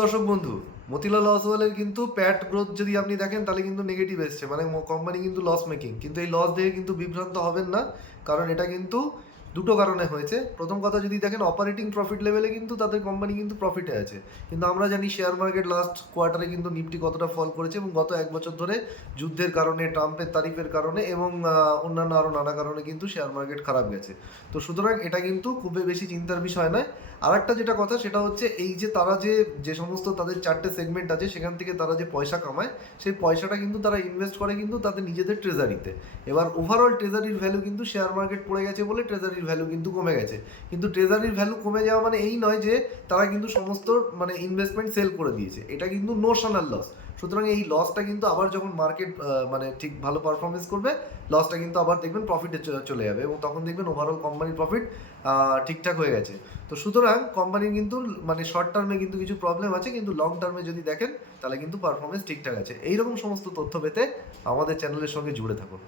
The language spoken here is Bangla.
দর্শক বন্ধু, মতিলাল অসওয়ালের কিন্তু প্যাট গ্রোথ যদি আপনি দেখেন তাহলে কিন্তু নেগেটিভ এসছে, মানে কোম্পানি কিন্তু লস মেকিং। কিন্তু এই লস দেখে কিন্তু বিভ্রান্ত হবেন না, কারণ এটা কিন্তু দুটো কারণে হয়েছে। প্রথম কথা, যদি দেখেন অপারেটিং প্রফিট লেভেলে কিন্তু তাদের কোম্পানি কিন্তু প্রফিটে আছে। কিন্তু আমরা জানি শেয়ার মার্কেট লাস্ট কোয়ার্টারে কিন্তু নিফটি কতটা ফল করেছে, এবং গত এক বছর ধরে যুদ্ধের কারণে, ট্রাম্পের তারিফের কারণে এবং অন্যান্য আরও নানা কারণে কিন্তু শেয়ার মার্কেট খারাপ গেছে। তো সুতরাং এটা কিন্তু খুবই বেশি চিন্তার বিষয় নয়। আর একটা যেটা কথা, সেটা হচ্ছে এই যে তারা যে যে সমস্ত তাদের চারটে সেগমেন্ট আছে সেখান থেকে তারা যে পয়সা কামায়, সেই পয়সাটা কিন্তু তারা ইনভেস্ট করে কিন্তু তাদের নিজেদের ট্রেজারিতে। এবার ওভারঅল ট্রেজারির ভ্যালু কিন্তু শেয়ার মার্কেট পড়ে গেছে বলে ট্রেজারির ভ্যালু কিন্তু কমে গেছে। কিন্তু ট্রেজারির ভ্যালু কমে যাওয়া মানে এই নয় যে তারা কিন্তু সমস্ত মানে ইনভেস্টমেন্ট সেল করে দিয়েছে। এটা কিন্তু নোশনাল লস। সুতরাং এই লসটা কিন্তু আবার যখন মার্কেট মানে ঠিক ভালো পারফরমেন্স করবে, লসটা কিন্তু আবার দেখবেন প্রফিটে চলে যাবে, এবং তখন দেখবেন ওভারঅল কোম্পানির প্রফিট ঠিকঠাক হয়ে গেছে। তো সুতরাং কোম্পানির কিন্তু মানে শর্ট টার্মে কিন্তু কিছু প্রবলেম আছে, কিন্তু লং টার্মে যদি দেখেন তাহলে কিন্তু পারফরমেন্স ঠিকঠাক আছে। এইরকম সমস্ত তথ্য পেতে আমাদের চ্যানেলের সঙ্গে জুড়ে থাকুন।